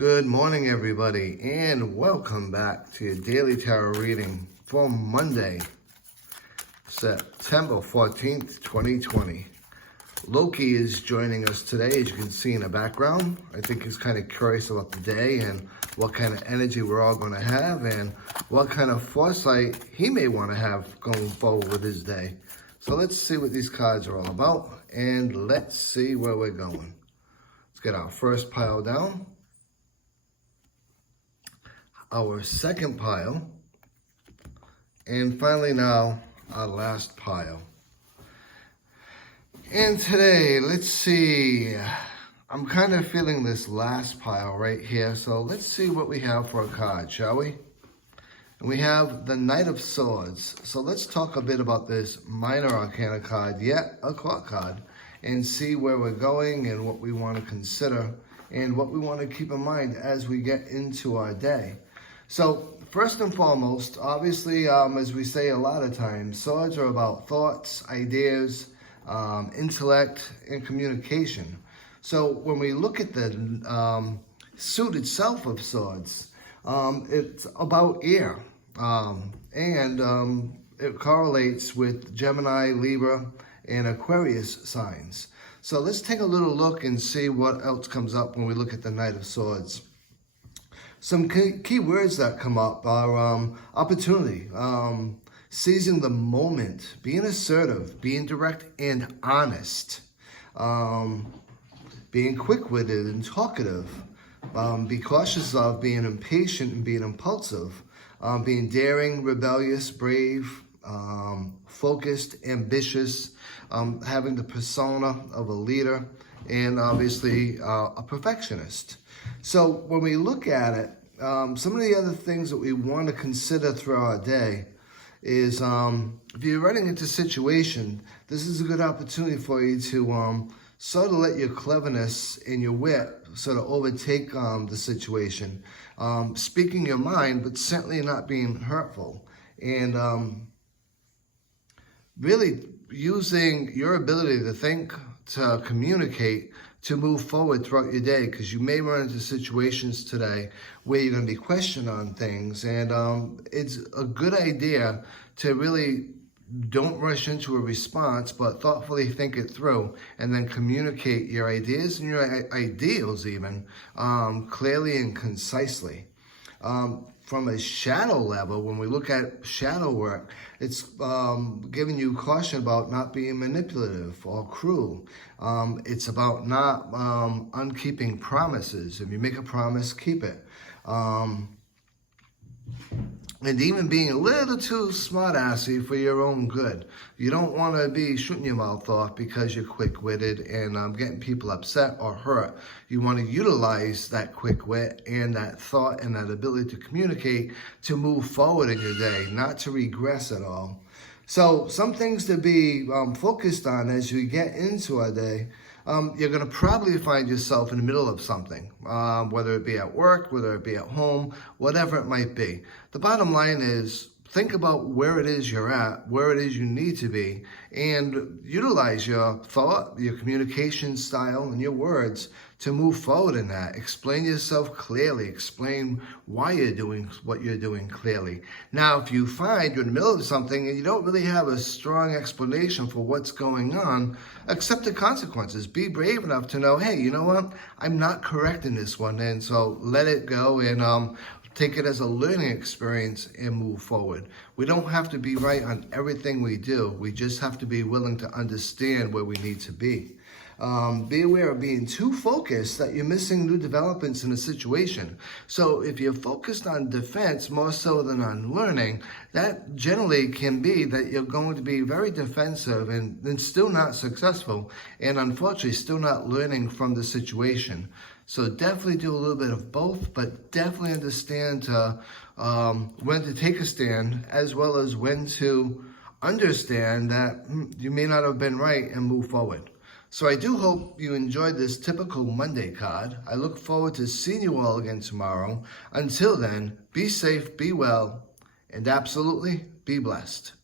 Good morning, everybody, and welcome back to your daily tarot reading for Monday, September 14th, 2020. Loki is joining us today, as you can see in the background. I think he's kind of curious about the day and what kind of energy we're all going to have and what kind of foresight he may want to have going forward with his day. So let's see what these cards are all about, and let's see where we're going. Let's get our first pile down. Our second pile, and finally now our last pile. And today, let's see, I'm kind of feeling this last pile right here, so let's see what we have for a card, shall we? And we have the Knight of Swords. So let's talk a bit about this minor arcana card, yet a court card, and see where we're going and what we want to consider and what we want to keep in mind as we get into our day. So first and foremost, obviously, as we say a lot of times, swords are about thoughts, ideas, intellect, and communication. So when we look at the suit itself of swords, it's about air, and it correlates with Gemini, Libra, and Aquarius signs. So let's take a little look and see what else comes up when we look at the Knight of Swords. Some key words that come up are opportunity, seizing the moment, being assertive, being direct and honest, being quick-witted and talkative, be cautious of being impatient and being impulsive, being daring, rebellious, brave, focused, ambitious, having the persona of a leader, and obviously a perfectionist. So when we look at it, some of the other things that we want to consider throughout our day is if you're running into a situation, this is a good opportunity for you to sort of let your cleverness and your wit sort of overtake the situation. Speaking your mind, but certainly not being hurtful. And really using your ability to think, to communicate, to move forward throughout your day, because you may run into situations today where you're going to be questioned on things, and it's a good idea to really don't rush into a response, but thoughtfully think it through and then communicate your ideas and your ideals even clearly and concisely. From a shadow level, when we look at shadow work, it's giving you caution about not being manipulative or cruel. It's about not unkeeping promises. If you make a promise, keep it. And even being a little too smart-assy for your own good. You don't want to be shooting your mouth off because you're quick-witted and getting people upset or hurt. You want to utilize that quick wit and that thought and that ability to communicate to move forward in your day, not to regress at all. So some things to be focused on as you get into our day. You're going to probably find yourself in the middle of something, whether it be at work, whether it be at home, whatever it might be. The bottom line is think about where it is you're at, where it is you need to be, and utilize your thought, your communication style, and your words to move forward in that. Explain yourself clearly. Explain why you're doing what you're doing clearly. Now, if you find you're in the middle of something and you don't really have a strong explanation for what's going on, accept the consequences. Be brave enough to know, hey, you know what? I'm not correct in this one, and so let it go and take it as a learning experience and move forward. We don't have to be right on everything we do. We just have to be willing to understand where we need to be. Be aware of being too focused that you're missing new developments in a situation. So if you're focused on defense more so than on learning, that generally can be that you're going to be very defensive and still not successful, and unfortunately still not learning from the situation. So definitely do a little bit of both, but definitely understand when to take a stand, as well as when to understand that you may not have been right and move forward. So I do hope you enjoyed this typical Monday card. I look forward to seeing you all again tomorrow. Until then, be safe, be well, and absolutely be blessed.